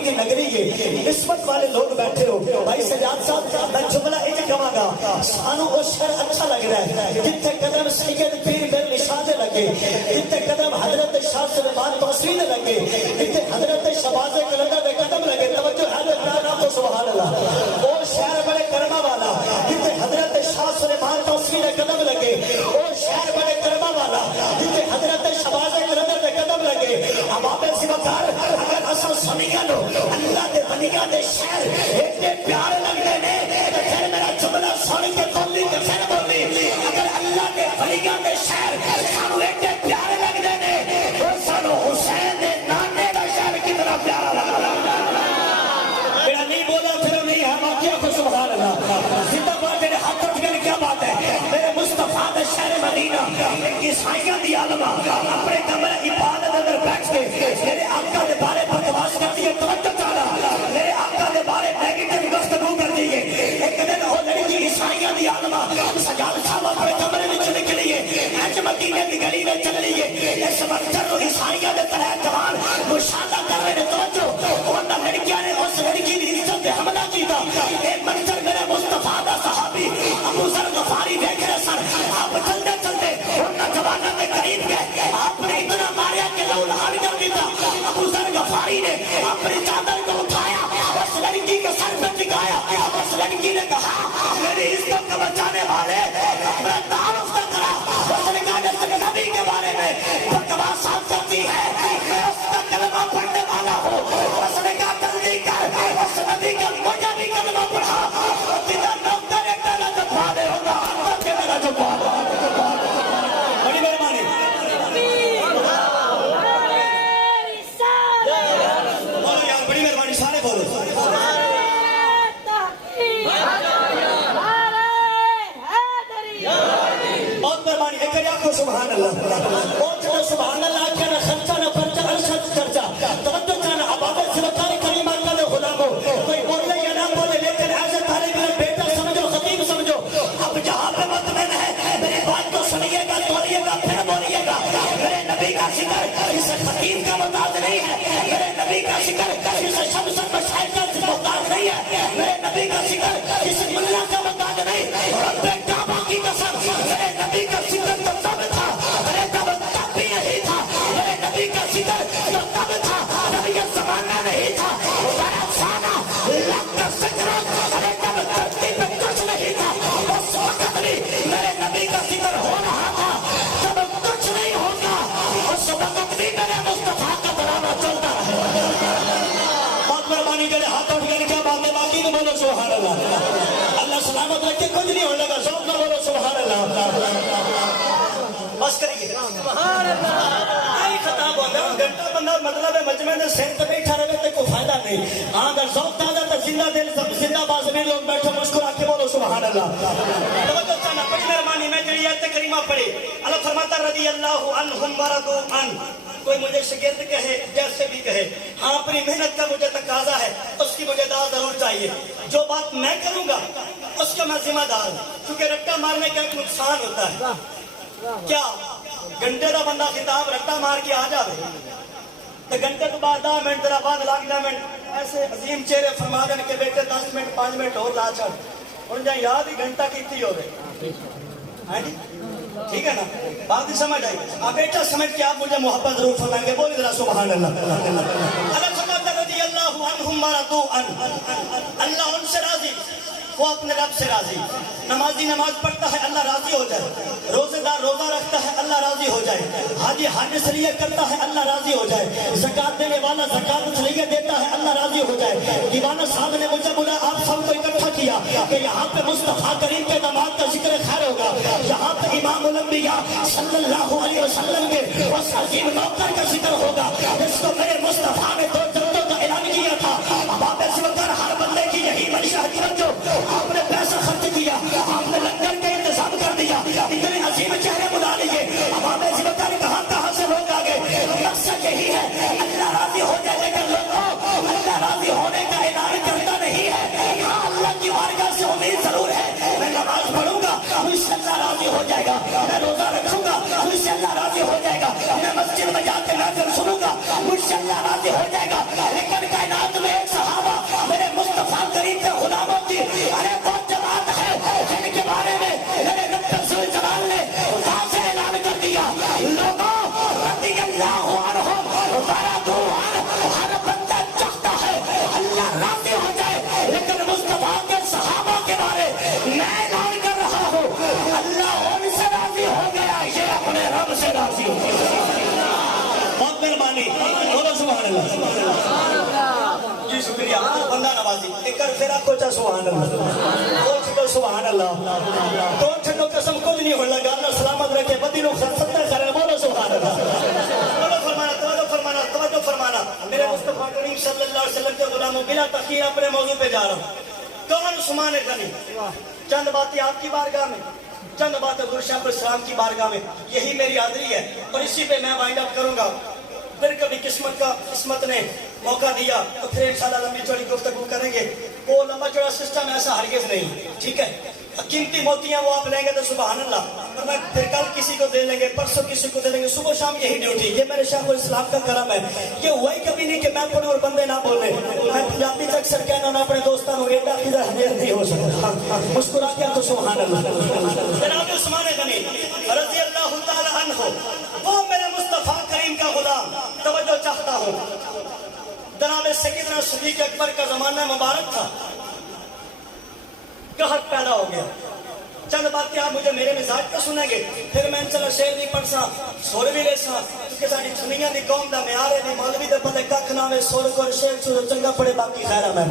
تعظیم کی نگری ہے نسبت والے لوگ بیٹھے ہو بھائی سجاد صاحب میں جملہ ایک کہاں گا سانو وہ شہر اچھا لگ رہا ہے جتنے قدم سید پیر بن نشاد لگے جتنے قدم حضرت شاہ سلیمان توسیع لگے جتنے حضرت شہباز کلندر کے قدم لگے توجہ حضرت نام کو سبحان اللہ وہ شہر بڑے کرما والا جتنے حضرت شاہ سلیمان توسیع کے قدم لگے وہ شہر بڑے کرما والا جتنے حضرت شہباز کلندر کے قدم لگے اباب سبکار اگر اصل سنیاں لو اللہ دے بنیاں دے شہر اتنے پیار لگنے نے تو پھر میرا جملہ سن کے کھولی تے پھر بولی اگر اللہ دے بنیاں دے شہر سانو اتنے پیار لگنے نے تو سانو حسین دے نانے دا شہر کتنا پیارا لگا میرا نہیں بولا پھر نہیں ہے واقعہ کو سبحان اللہ زندہ باد میرے ہاتھ اٹھ گئے کیا بات ہے میرے مصطفیٰ دے شہر مدینہ ایک عیسائیاں دی عالمہ اپنے کمرے عبادت اندر بیٹھ کے میرے آقا دے بارے بکواس کرتی ہے توجہ تعالیٰ میرے آقا دے بارے نیگیٹو گفتگو کرتی ہے ایک دن وہ لڑکی عیسائیاں دی عالمہ سجاد صاحب اپنے کمرے میں نکلی ہے ایج مدینے کی گلی میں چل رہی ہے اس وقت جو عیسائیاں دے طرح جوان مشاہدہ کر رہے ہیں توجہ ورنہ لڑکیاں نے اس لڑکی کی عزت پہ حملہ کیتا ایک منظر میرے مصطفیٰ دا صحابی ابو ذر غفاری دیکھ رہے سن آپ چلتے چلتے ورنہ جوانوں کے قریب گئے آپ نے اتنا ماریا کہ لو لہار کر دیتا ابو ذر غفاری نے اپنی چادر کو اٹھایا اس لڑکی کے سر پہ ٹکایا اس لڑکی نے کہا میری عزت کو بچانے والے اپنا تعارف نہ کرا اس نے کہا جیسے نبی کے بارے میں بکواس کرتی ہے میں اس کا کلمہ پڑھنے والا ہوں اس نے کہا جلدی کر اس نبی کا مجھے بھی کلمہ پڑھا جتنا نوکر ایک طرح جو پانے ہوگا کہ میرا جو پانے بڑی مہربانی بولو یار بڑی مہربانی سارے بولو بہت مہربانی ایک کریا کو سبحان اللہ بہت چلو سبحان اللہ کیا نہ خرچہ نہ پرچہ ارشد خرچہ توجہ چانا عبادت سے بکاری کریم آقا دے خدا کو کوئی بولے یا نہ بولے لیکن ایسے طالب علم بیٹا سمجھو خطیب سمجھو اب جہاں پہ مطمئن ہے میری بات کو سنیے گا توڑیے گا پھر بولیے گا میرے نبی کا ذکر اس خطیب کا محتاج نہیں ہے میرے نبی کا ذکر اس شمس مشاہد کا محتاج نہیں ہے میرے نبی کا ذکر اس ملہ کا محتاج نہیں رب کعبہ کی قسم میرے نبی کا ذکر تو تب تھا میرے تب بھی نہیں تھا میرے نبی کا ذکر تو تب تھا جب یہ زمانہ نہیں تھا ذرا سانا لگ کر ذکر میرے تب دھرتی پہ کچھ نہیں تھا اس وقت بھی میرے نبی کا ذکر ہو رہا تھا جب کچھ نہیں ہوگا اس وقت بھی میرے مصطفیٰ کا ڈرامہ چلتا ہے بہت مہربانی کرے ہاتھ اٹھ کے کیا بات ہے باقی تو بولو سبحان اللہ اللہ سلامت رکھے کچھ نہیں ہونے لگا ذوق نہ بولو سبحان اللہ بس کریے سبحان اللہ آئی خطاب ہوتا ہے گھنٹہ بندہ مطلب ہے مجمع میں سین پہ بیٹھا رہے تو کوئی فائدہ نہیں ہاں اگر ذوق تازہ تو زندہ دل زندہ باز میں لوگ بیٹھو مسکرا کے بولو سبحان اللہ توجہ چاہنا بڑی مہربانی میں جڑی آیت کریمہ پڑھی اللہ فرماتا رضی اللہ عنہم ورضوا عنہ کوئی مجھے شگرد کہے جیسے بھی کہے ہاں اپنی محنت کا مجھے تقاضا ہے اس کی مجھے دعا ضرور چاہیے جو بات میں کروں گا اس کا میں ذمہ دار ہوں کیونکہ رٹا مارنے کا ایک نقصان ہوتا ہے کیا گھنٹے کا بندہ خطاب رٹا مار کے آ جائے تو گھنٹے تو بعد 10 منٹ ذرا بعد لاگ 10 منٹ ایسے عظیم چہرے فرما دیں کہ بیٹے 10 منٹ 5 منٹ اور لا چھڑ ان جائیں یاد ہی گھنٹہ کیتی ہو گئے ہاں جی ٹھیک ہے نا بات ہی سمجھ آئی آپ بیٹا سمجھ کے آپ مجھے محبت ضرور فرمائیں گے بولی ذرا سبحان اللہ اللہ فرماتا رضی اللہ عنہم ورضوا عنہ اللہ ان سے راضی وہ اپنے رب سے راضی نمازی نماز پڑھتا ہے اللہ راضی ہو جائے روزے دار روزہ رکھتا ہے اللہ راضی ہو جائے حاجی حج سریہ کرتا ہے اللہ راضی ہو جائے زکات دینے والا زکات سریہ دیتا ہے اللہ راضی ہو جائے دیوانہ صاحب نے مجھے بولا آپ سب کو اکٹھا کیا کہ یہاں پہ مصطفیٰ کریم کے داماد کا ذکر خیر ہوگا یہاں پہ امام الانبیاء صلی اللہ علیہ وسلم کے اس عظیم نوکر کا ذکر ہوگا جس کو میرے مصطفیٰ نے 2 جنتوں کا اعلان کیا تھا اب آپ اس وقت ہر بندے کی یہی منشا جو آپ نے پیسہ خرچ کیا آپ نے لنگر کا انتظام کر دیا اتنے عظیم چہرے بلا لیے اب آپ اس وقت کہاں سے لوگ آگے مقصد یہی ہے اللہ راضی ہو جائے لیکن لوگوں اللہ راضی ہونے کا اعلان کرتا نہیں ہے ہاں اللہ کی بارگاہ سے امید ضرور ہے میں نماز پڑھوں گا مجھ سے اللہ راضی ہو جائے گا میں روزہ رکھوں گا مجھ سے اللہ راضی ہو جائے گا میں مسجد میں جا کے محفل سنوں گا مجھ سے اللہ راضی ہو جائے گا لیکن کائنات میں شکریہ بندہ نوازی ایک کر پھر آپ کو چاہ سبحان اللہ اور چھکو سبحان اللہ تو چھکو قسم کچھ نہیں ہونا گا اللہ سلامت رکھے بدی لوگ ستر کرے بولو سبحان اللہ توجہ فرمانا میرے مصطفیٰ کریم صلی اللہ علیہ وسلم کے غلاموں بلا تخیر اپنے موضوع پہ جا رہا ہوں کون عثمان غنی چند باتیں آپ کی بارگاہ میں چند باتیں حضور شاہ السلام کی بارگاہ میں یہی میری حاضری ہے اور اسی پہ میں وائنڈ اپ کروں گا پھر کبھی قسمت نے موقع دیا تو پھر انشاءاللہ لمبی چوڑی گفتگو کریں گے وہ لمبا چوڑا سسٹم ایسا ہرگز نہیں ٹھیک ہے قیمتی موتیاں وہ آپ لیں گے تو سبحان اللہ ورنہ پھر کل کسی کو دے لیں گے پرسوں کسی کو دے لیں گے صبح شام یہی ڈیوٹی یہ میرے شیخ الاسلام کا کرم ہے یہ ہوا ہی کبھی نہیں کہ میں پڑھوں اور بندے نہ بولے میں پنجابی سے اکثر کہنا نہ اپنے دوستوں کو ایڈا خیزہ حدیث نہیں ہو سکتا مسکرا کیا تو سبحان اللہ جناب عثمان غنی رضی اللہ تعالی عنہ وہ میرے مصطفیٰ کریم کا غلام توجہ چاہتا ہوں جناب سیدنا صدیق اکبر کا زمانہ مبارک تھا قحط پیدا ہو گیا چند باتیں آپ مجھے میرے مزاج کا سنیں گے پھر میں چلو شیر نہیں پڑھ سا سور بھی لے سا کیونکہ ساری چنیاں دی قوم دا معیار ہے مولوی دے پتہ ککھ نہ ہوے سور کو شیر چوں چنگا پڑے باقی خیر ہے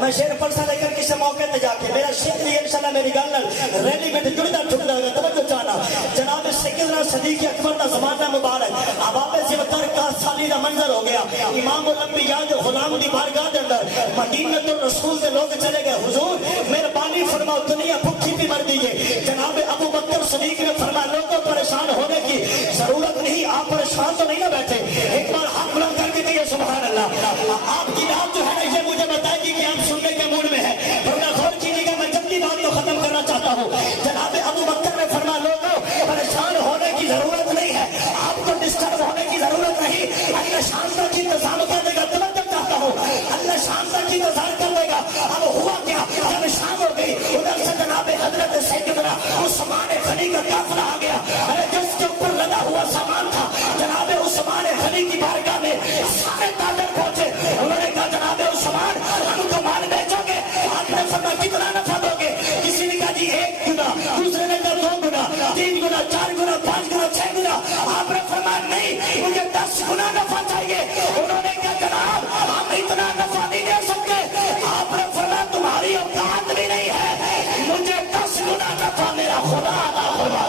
میں شیر پڑھ سا لیکن کسی موقع تے جا کے میرا شیر یہ انشاءاللہ میری گل نال ریلی میں جڑدا ٹھکدا ہوگا توجہ چاہنا جناب سیدنا صدیق اکبر دا زمانہ مبارک اباب زبتر کا سالی دا منظر ہو گیا امام الانبیاء جو غلام دی بارگاہ دے اندر مدینہ الرسول دے لوگ چلے گئے حضور مہربانی فرماؤ دنیا بھوکی بھی مر گئی ہے جناب ابو بکر صدیق نے فرمایا لوگوں پریشان ہونے کی ضرورت نہیں آپ پریشان تو نہیں نہ بیٹھے ایک بار ہاتھ بلند کر کے کہیے سبحان اللہ آپ کی بات جو ہے نا یہ مجھے بتائے گی کہ آپ سننے کے موڈ میں ہے ورنہ غور کیجیے گا میں جلدی بات کو ختم کرنا چاہتا ہوں جناب ابو بکر نے فرمایا لوگوں پریشان ہونے کی ضرورت نہیں ہے آپ کو ڈسٹرب ہونے کی ضرورت نہیں اللہ شام تک انتظام کر دے گا توجہ چاہتا ہوں اللہ شام تک انتظار کر دے گا اب ہوا کیا جب شام ہو گئی ادھر سے جناب حضرت سیدنا عثمان غنی کا قافلہ آ گیا ارے جس کے اوپر لگا ہوا سامان تھا جناب عثمان غنی کی بارگاہ میں سارے تاجر پہنچے انہوں نے کہا جناب عثمان ہم کو مال بیچو گے آپ نے فرمایا کتنا نفع دو گے کسی نے کہا جی 1 گنا دوسرے نے کہا 2 گنا 3 گنا 4 گنا 5 گنا 6 گنا آپ نے فرمایا نہیں مجھے 10 گنا نفع چاہیے انہوں نے کہا جناب ہم اتنا نفع نہیں دے سکتے آپ نے فرمایا تمہاری اوقات بھی نہیں ہے مجھے 10 گنا نفع میرا خدا عطا فرما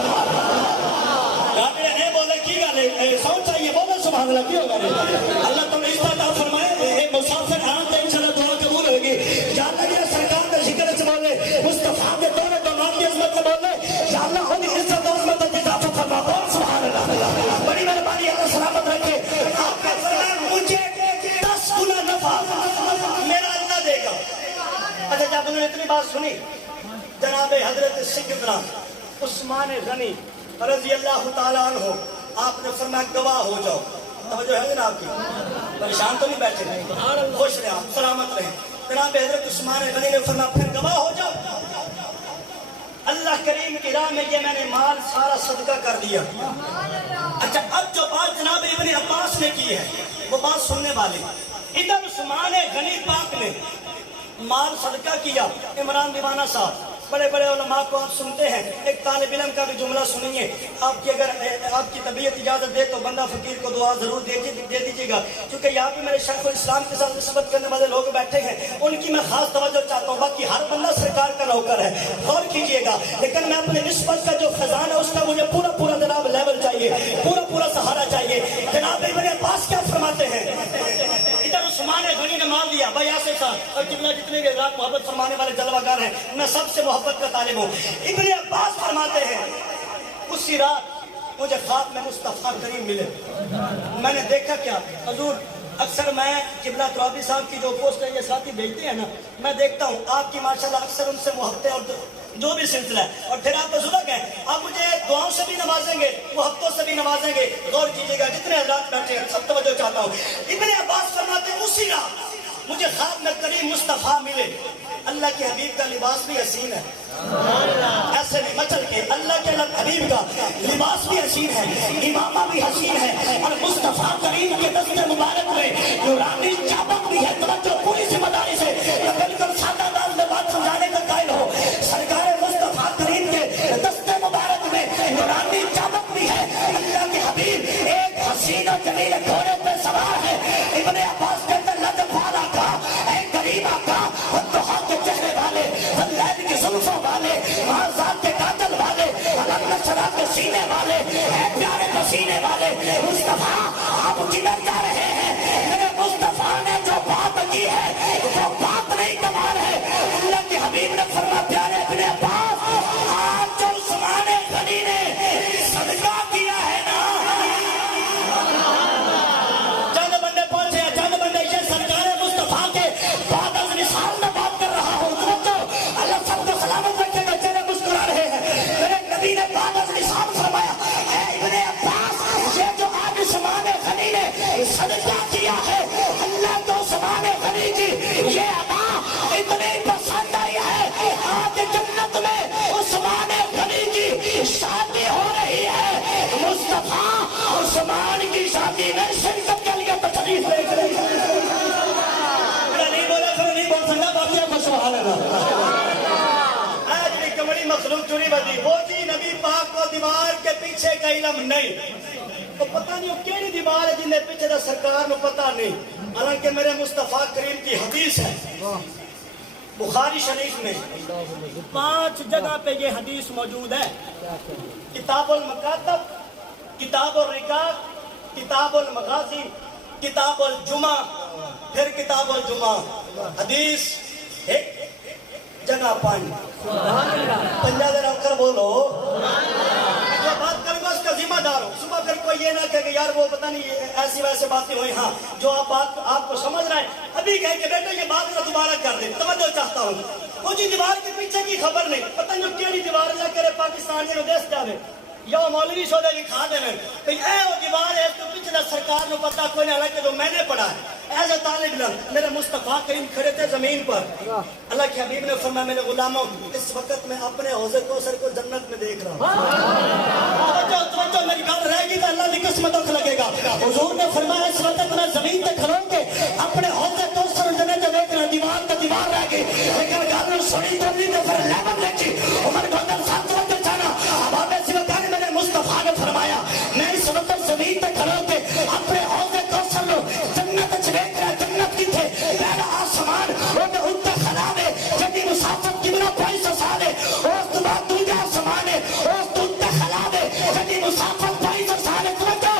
سوچ چاہیے بولو سبحان اللہ کیوں کرے اللہ تو نے عزت عطا فرمائے مسافر آن تے انشاءاللہ دعا قبول ہوگی یا اللہ یہ سرکار کے ذکر سے بولے مصطفیٰ کے دور دماغ کی عظمت سے بولے یا اللہ خود عزت اور عظمت کی اضافہ فرما بول سبحان اللہ بڑی مہربانی اللہ سلامت رکھے آپ کا فرمان مجھے 10 گنا نفع میرا اللہ دے گا اچھا جب انہوں نے اتنی بات سنی جناب حضرت سیدنا عثمان غنی رضی اللہ تعالیٰ عنہ آپ نے فرمایا گواہ ہو جاؤ توجہ ہے جناب کی پریشان تو نہیں بیٹھے خوش رہے آپ سلامت رہیں جناب حضرت عثمان غنی نے فرمایا پھر گواہ ہو جاؤ اللہ کریم کی راہ میں یہ میں نے مال سارا صدقہ کر دیا اچھا اب جو بات جناب ابن عباس نے کی ہے وہ بات سننے والی ادھر عثمان غنی پاک نے مال صدقہ کیا عمران دیوانہ صاحب بڑے بڑے علماء کو آپ سنتے ہیں ایک طالب علم کا بھی جملہ سنیے آپ کی اگر آپ کی طبیعت اجازت دے تو بندہ فقیر کو دعا ضرور دے دیجیے گا کیونکہ یہاں پہ میرے شیخ الاسلام کے ساتھ نسبت کرنے والے لوگ بیٹھے ہیں ان کی میں خاص توجہ چاہتا ہوں باقی ہر بندہ سرکار کا نوکر ہے غور کیجیے گا لیکن میں اپنے نسبت کا جو خزانہ ہے اس کا مجھے پورا جناب لیول چاہیے پورا سہارا چاہیے جناب ابن عباس کیا فرماتے ہیں ادھر عثمان غنی نے مال دیا بھائی آصف صاحب اور جتنے بھی رات محبت فرمانے والے جلوہ گر ہیں میں سب سے محبت کا طالب ہوں ابن عباس فرماتے ہیں اسی رات مجھے خواب میں مصطفیٰ کریم ملے میں نے دیکھا کیا حضور اکثر میں قبلہ ترابی صاحب کی جو پوسٹ ہے یہ ساتھی بھیجتے ہیں نا میں دیکھتا ہوں آپ کی ماشاءاللہ اکثر ان سے محبتیں اور جو بھی سلسلہ ہے اور پھر آپ بزرگ ہیں آپ مجھے دعاؤں سے بھی نوازیں گے محبتوں سے بھی نوازیں گے غور کیجیے گا جتنے حضرات بیٹھے ہیں سب توجہ چاہتا ہوں ابن عباس فرماتے ہیں اسی رات مجھے خواب میں کریم مصطفیٰ ملے اللہ کے حبیب کا لباس بھی حسین ہے ایسے نہیں مچل کے اللہ کے حبیب کا لباس بھی حسین ہے امامہ بھی حسین ہے اور مصطفیٰ کریم کے دست مبارک میں نورانی چابک بھی ہے توجہ پوری ذمہ داری سے بالکل سادہ انداز میں بات سمجھانے کا قائل ہو سرکار مصطفیٰ کریم کے دست مبارک میں نورانی چابک بھی ہے اللہ کے حبیب ایک حسین و جمیل گھوڑے پہ سوار ہے ابن عباس کے اندر لطف والا تھا زیادہ کے سینے والے اے پیارے پسینے والے مصطفیٰ آپ کدھر جا رہے ہیں؟ میرے مصطفیٰ نے جو بات کی ہے وہ بات نہیں کمال ہے. اللہ کے حبیب نے فرمایا پیارے ابن عباس آج جو عثمان غنی نے صدقہ کیا ہے نا, چند بندے پہنچے ہیں, چند بندے یہ سرکار مصطفیٰ کے بعد از نثار میں بات کر رہا ہوں. توجہ, اللہ سب کو سلامت رکھے گا. چلے مسکرا رہے ہیں. میرے نبی نے بعد از نثار فرمایا اے ابن عباس یہ جو آج عثمان غنی نے صدقہ کیا ہے اللہ تو عثمان غنی کی یہ ادا اتنی پسند آئی ہے. آج جنت میں عثمان غنی کی شادی ہو رہی ہے. مصطفیٰ عثمان کی شادی میں شرکت کے لیے تشریف لے کر نہیں بولا پھر نہیں بول سکتا باقی کو سبحان اللہ. آج بھی کمڑی مخلوق چوری بدی وہ جی نبی پاک کو دیوار کے پیچھے کا علم نہیں تو پتہ نہیں وہ کیڑی دیوار ہے جن کے پیچھے دا سرکار کو پتہ نہیں. حالانکہ میرے مصطفیٰ کریم کی حدیث ہے بخاری شریف میں 5 جگہ پہ یہ حدیث موجود ہے. کتاب المکاتب, کتاب الرقاق, کتاب المغازی, کتاب الجمعہ, پھر کتاب الجمعہ. حدیث ایک جگہ 5 پنجا دے رکھ کر بولو. جو بات کروں گا اس کا ذمہ دار ہوں. صبح پھر کوئی یہ نہ کہے کہ یار وہ پتہ نہیں ایسی ویسے باتیں ہوئی. ہاں جو آپ بات آپ کو سمجھ رہے ہیں ابھی کہے کہ بیٹا یہ بات نہ دوبارہ کر دیں. توجہ چاہتا ہوں. وہ جی دیوار کے پیچھے کی خبر نہیں پتہ نہیں کیڑی دیوار اللہ کرے پاکستان کے دیش جاوے یا مولوی سودے لکھا دے بھئی اے وہ دیوار ہے تو پیچھے دا سرکار کو پتہ کوئی نہیں. حالانکہ جو میں نے پڑھا ہے ایز اے طالب علم میرے مصطفیٰ کریم کھڑے تھے زمین پر. اللہ کے حبیب نے فرمایا میرے غلاموں اس وقت میں اپنے حوض کوثر کو جنت میں دیکھ رہا ہوں. توجہ میری بات رہے گی تو اللہ کی قسمت دکھ لگے گا. حضور نے فرمایا اس وقت میں زمین پہ کھڑوں کے اپنے حوض کوثر جنت میں دیکھ رہا ہوں. دیوار تو دیوار رہ گئی لیکن گل سنی تو نہیں تو پھر لیول دیکھی عمر گردن صاحب توجہ چاہنا. اب آپ ایسی وقت میرے مصطفیٰ نے فرمایا میں اس وقت زمین پہ کھڑوں کے اپنے حوض کوثر لو جنت دیکھ رہا. جنت کی تھے پہلا آسمان وہ میں اٹھتا خلا دے جدی مسافت کی میرا 500 سال ہے. اس تو بعد دوجہ آسمان ہے اس تو اٹھتا خلا دے جدی مسافت 500 سال ہے. توجہ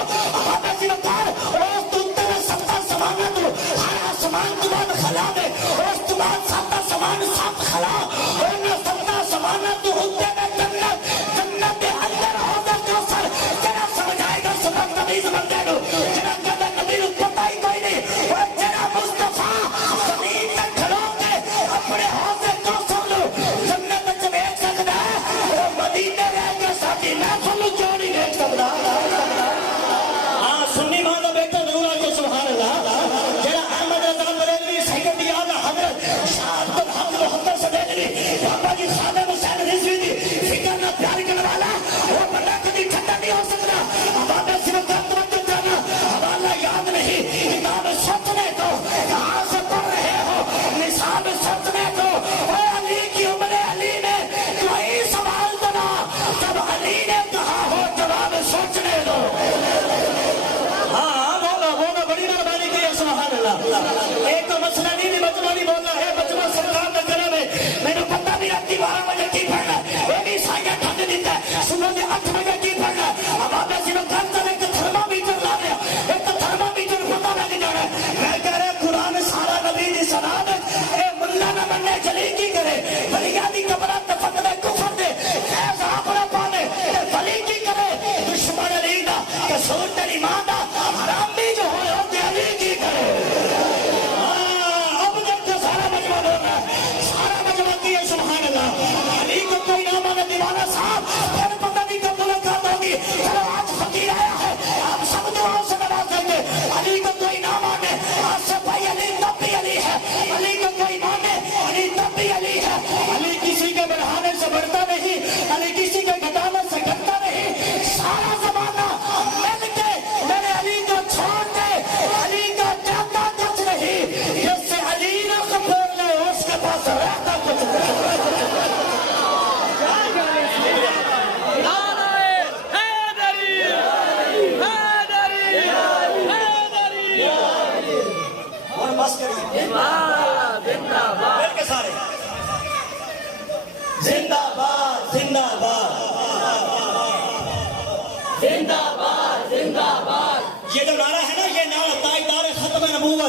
اب ایسی وقار اس تو اٹھتا 70 سمانہ تو ہر آسمان تو بعد خلا دے اس تو بعد 7 سمان 7 خلا اور 7 سمانہ تو اٹھتے میں جنت جنت کے اندر حوض کوثر جنہ سمجھائے گا سبق نبی زمان دے دو جنہ قدر نبی رو پتہ ہی کوئی نہیں. اور جنہ مصطفیٰ زمین میں کھڑوں کے اپنے حوض کوثر لو جنت جب ایک سکتا ہے وہ مدینے رہ کے ساتھی محفل کیوں نہیں دیکھ سکتا. ہاں سنی مانا بیٹا ضرور آگے سبحان اللہ. جنہ احمد رضا بریلوی سیدی اعلیٰ حضرت شاہ عبد الحق محمد سبیلوی بابا جی خادم حسین رضوی دی فکر نہ پیار کرنے والا وہ بندہ کبھی ٹھنڈا نہیں ہو سکتا. اب آپ ایسی وقت توجہ جانا حوالہ یاد نہیں کتاب سوچنے کو کہاں سے پڑھ رہے ہو نصاب سوچنے کو. اے علی کی عمر علی نے کوئی سوال بنا جب علی نے کہا ہو جواب سوچنے دو. ہاں بولو بولو بڑی مہربانی کی ہے سبحان اللہ. ایک مسئلہ نہیں بچنا نہیں بولنا ہے بچنا سرکار نہ کرے میں میں نے پتہ بھی رکھتی 12 بجے کی پڑھنا وہ بھی سائیہ ٹھنڈ دیتا ہے صبح سے 8 بجے کی پڑھنا. اب آپ ایسی وقت کرتے ایک تھرما میٹر لا رہے ہیں ایک تھرما میٹر پتہ لگ جا رہا ہے. میں کہہ رہے قرآن سارا نبی دی سنا دے اے ملا نہ مننے جلی کی کرے بلیادی کبرات تفت دے کفر دے خیز آپنا پانے بلی کی کرے دشمن علی دا کسور تیری ماں دا حرام بھی جو ہوئے ہوتے علی کی کرے. اب جب تو سارا مجمع ہونا ہے سارا مجمع کی ہے سبحان اللہ. علی کو کوئی نہ مانے دیوانا صاحب پھر پتہ نہیں کب ملاقات ہوگی. چلو آج فقیر آیا ہے آپ سب دعاؤں سے نوازیں گے. علی کو کوئی نہ مانے آج سے بھائی علی تب بھی علی ہے. علی کو کوئی مانے علی تب بھی علی ہے. علی کسی کے بڑھانے سے بڑھتا نہیں علی کسی کے گھٹانے سے گھٹتا نہیں. سارا زمانہ مل کے میرے علی کو چھوڑ دے علی کا جاتا کچھ نہیں جس سے علی نہ قبول لے اس کے پاس رہتا کچھ نہیں. اور بس کریے مل کے سارے زندہ باد زندہ باد.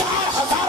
4000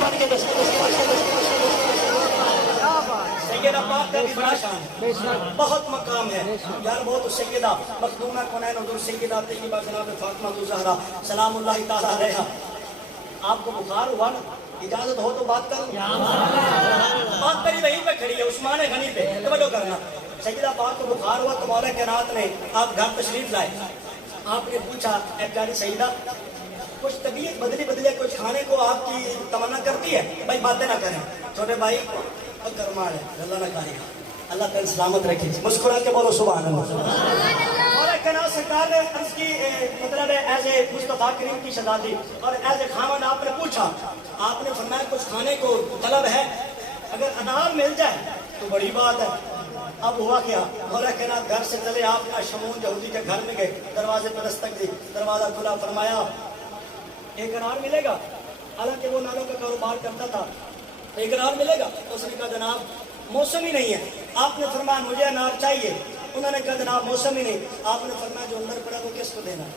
بن کے سیدہ پاک کا بھی بڑا شان ہے، بہت مقام ہے یار، بہت سیدہ مخدومہ کونین حضور سیدہ طیبہ جناب فاطمہ الزہرا سلام اللہ تعالیٰ علیہا۔ آپ کو بخار ہوا نا، اجازت ہو تو بات کروں؟ بات کری وہیں پہ کھڑی ہے، عثمان غنی پہ، توجہ کرنا۔ سیدہ پاک کو بخار ہوا تو مولا کائنات نے آپ گھر تشریف لائے، آپ نے پوچھا اے پیاری سیدہ کچھ طبیعت بدلی کچھ کھانے کو آپ کی تمنا کرتی ہے؟ بھائی باتیں نہ کریں، چھوٹے بھائی کرمال ہے، اللہ نہ کہے گا، اللہ تعالی سلامت رکھے، مسکرا کے بولو سبحان اللہ۔ مولا کائنات سرکار نے عرض کی مطلب ایز اے مصطفیٰ کریم کی شہزادی اور ایز اے خاوند آپ نے پوچھا، آپ نے فرمایا کچھ کھانے کو طلب ہے، اگر انار مل جائے تو بڑی بات ہے۔ اب ہوا کیا، مولا کائنات گھر سے چلے، آپ نے شمون یہودی کے گھر میں گئے، دروازے پر دستک دی، دروازہ کھلا، فرمایا ایک انار ملے گا؟ حالانکہ وہ اناروں کا کاروبار کرتا تھا، ایک انار ملے گا؟ اس نے کہا جناب موسم ہی نہیں ہے۔ آپ نے فرمایا مجھے انار چاہیے، انہوں نے کہا جناب موسم ہی نہیں۔ آپ نے فرمایا جو اندر پڑا وہ کس کو دینا ہے؟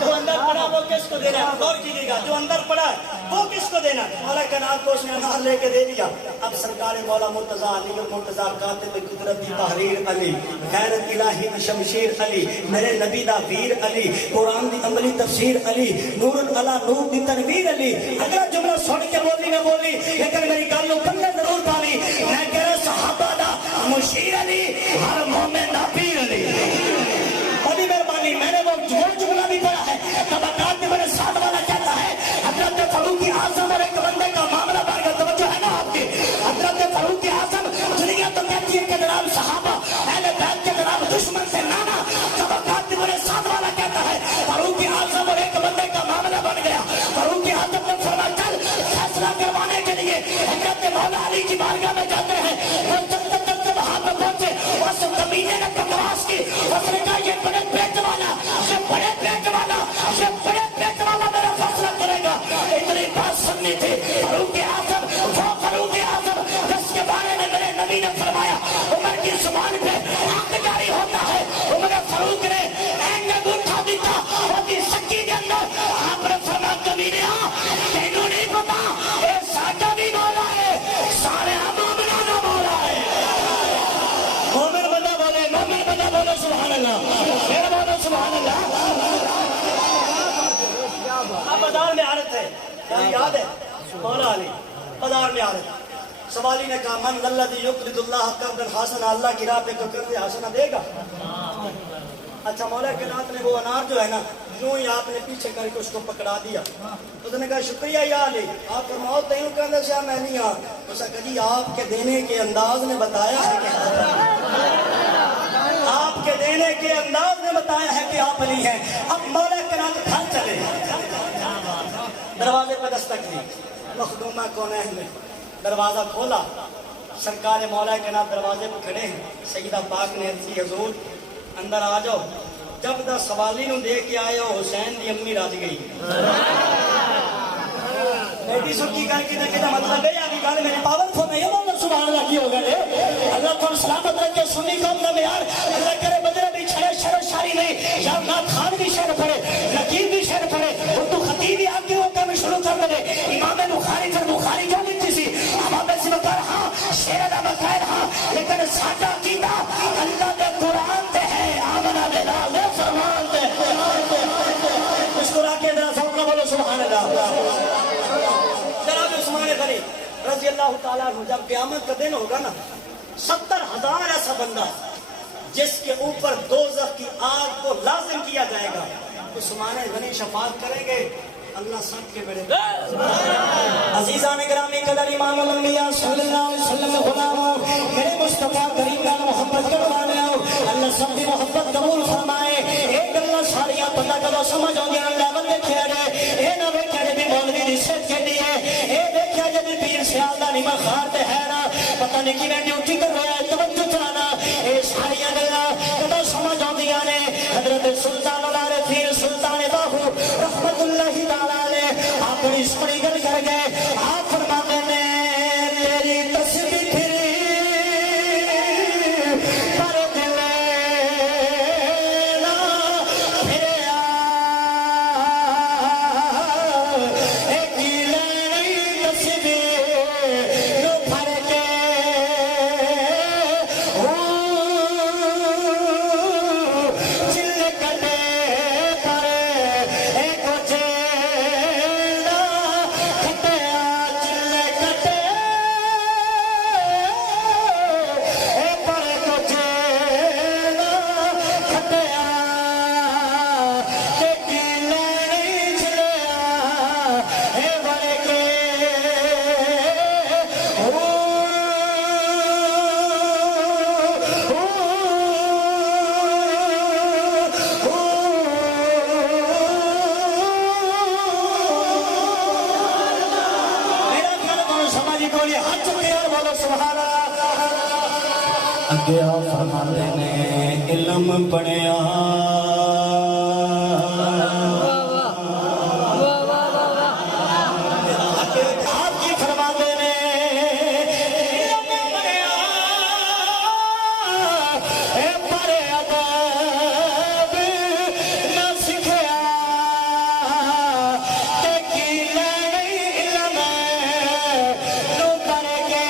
جو اندر پڑا وہ کس کو دینا ہے؟ غور کیجیے گا، جو اندر پڑا ہے وہ کس کو دینا ہے؟ مولا کائنات کو اس نے انار لے کے دے دیا۔ اب سرکار مولا مرتضیٰ علی المرتضیٰ کاتب قدرت دی تحریر علی، غیرت الہی دی شمشیر علی، میرے نبی دا ویر علی، قرآن دی عملی تفسیر علی، نور علی نور دی تنویر علی۔ اگر جملہ سن کے بولی نہ بولی لیکن میری گل نو پلے ضرور پاوی، میں کہہ رہا صحابہ دا مشیر علی، ہر مومن دا پیر علی۔ بڑی مہربانی، میں نے وہ جملہ بھی پڑھا ہے، طبقات میں میرے ساتھ والا کہتا ہے حضرت فاروق اعظم اور ایک بندے کا معاملہ بن گیا، توجہ ہے نا آپ کی؟ حضرت فاروق اعظم دنیا تو کہتی ہے کہ جناب صحابہ اہل بیت کے جناب دشمن سے نانا، طبقات میں میرے ساتھ والا کہتا ہے فاروق اعظم اور ایک بندے کا معاملہ بن گیا۔ فاروق اعظم نے فرمایا چل فیصلہ کروانے کے لیے حضرت مولا علی کی بارگاہ میں جاتے ہیں۔ وہ جب وہاں پہ پہنچے اس کمینے نے بکواس کی، اس نے کہا یہ بڑے پیٹ والا، یہ بڑے پیٹ والا، یہ بڑے پیٹ والا میرا فیصلہ کرے گا۔ اتنی بات سننی تھی۔ فاروق اعظم وہ فاروق اعظم جس کے بارے میں میرے نبی نے فرمایا عمر کی زبان پہ حق جاری ہوتا ہے، عمر فاروق نے اینڈ انگوٹھا دیتا اور دی سکی کے اندر آپ نے فرمایا کمینے تینوں نہیں پتا اے ساڈا بھی مولا ہے، سارے مومنوں کا مولا ہے۔ مومن بندہ بولے سبحان اللہ، پھر بولو سبحان اللہ۔ اب بازار میں عارت ہے، یاد ہے مولا علی بازار میں عارت، سوالی نے کہا من الذی یقرض اللہ قرضا حسنا، اللہ کی راہ پہ تو قرض حسنا دے گا؟ اچھا مولا کائنات نے وہ انار جو ہے نا یوں ہی آپ نے پیچھے کر کے اس کو پکڑا دیا، اس نے کہا شکریہ یا علی، آپ فرماؤ تیوں کہنے سے میں نہیں آ، اس نے کہا جی آپ کے دینے کے انداز نے بتایا ہے کہ آپ کے دینے کے انداز نے بتایا ہے کہ آپ علی ہیں۔ اب مولا کائنات گھر چلے، دروازے پہ دستک دی، مخدومہ کونین نے دروازہ کھولا، سرکار مولا کائنات دروازے پہ کھڑے ہیں، سیدہ پاک نے عرض کی حضور اندر آ جاؤ۔ جب دا سوالی نو دے کے آئے ہو حسین دی امی رج گئی، بیٹی سکی کر کے دیکھے دا مطلب ہے ابھی گل میری پاور فون ہے، یہ بولنا سبحان اللہ کی ہو گئے، اللہ کو سلامت رکھے، سنی قوم کا معیار اللہ کرے بدرے بھی چھڑے شعر شاعری نہیں، یا نعت خان بھی شعر پڑھے، نقیب بھی شعر پڑھے، اردو خطیب بھی آپ کے وقت میں شروع کر دے، امام بخاری پھر بخاری جو لکھی سی امام سے بکر ہاں شعر دا بقائر ہاں، لیکن ساڈا عقیدہ اللہ دے قرآن تے ہے، آمنا باللہ دے فرمان تے، مسکرا کے ذرا سوکنا بولو سبحان اللہ۔ جناب عثمان غنی رضی اللہ تعالیٰ عنہ جب قیامت کا دن ہوگا نا 70,000 ایسا بندہ جس کے اوپر دوزخ کی آگ کو لازم کیا جائے گا، عثمان غنی شفاعت کریں گے، اللہ سب کے بڑے عزیزان گرامی قدر امام الانبیاء صلی اللہ علیہ وسلم غلاموں، میرے مصطفیٰ کریم کا محبت کروانے ہو، اللہ سب کی محبت قبول فرمائے۔ ایک اللہ ساریاں پتہ کرو سمجھ ہوں گے اللہ بندے کھیڑ گئے، اے نہ ویکھیا جی مولوی دی صحت کے لیے، اے دیکھیا جی پیر سیال دا نیمہ خار تے ہے نا، پتہ نہیں کی میں ڈیوٹی کر رہا ہے، توجہ چلانا، اے ساریاں گلاں کدوں سمجھ آندیاں نے۔ حضرت سلطان العارفین سلطان باہو رحمت اللہ تعالیٰ علیہ آپ بڑی سپڑی گل کر گئے، آپ فرماتے نے تیری تسبیح پھری پر دل نہ پھریا، ایک گیا فرماتے نے علم بنیا آپ کی فرماتے نے علم بنیا اے پر ادب نہ سکھیا تے کی لینی علم نو کر کے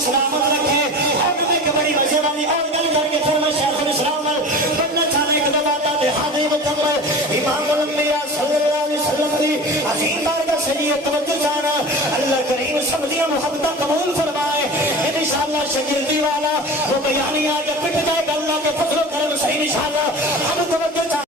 سلامت رکھے اور میں بڑی مزے والی اور گل کر کے پھر میں شیخ الاسلام بننا چاہنے کے دباتا دہادی مکمل امام الانبیاء صلی اللہ علیہ وسلم کی عظیم بارگاہ سے یہ توجہ جانا اللہ کریم سب دیا محبتہ قبول فرما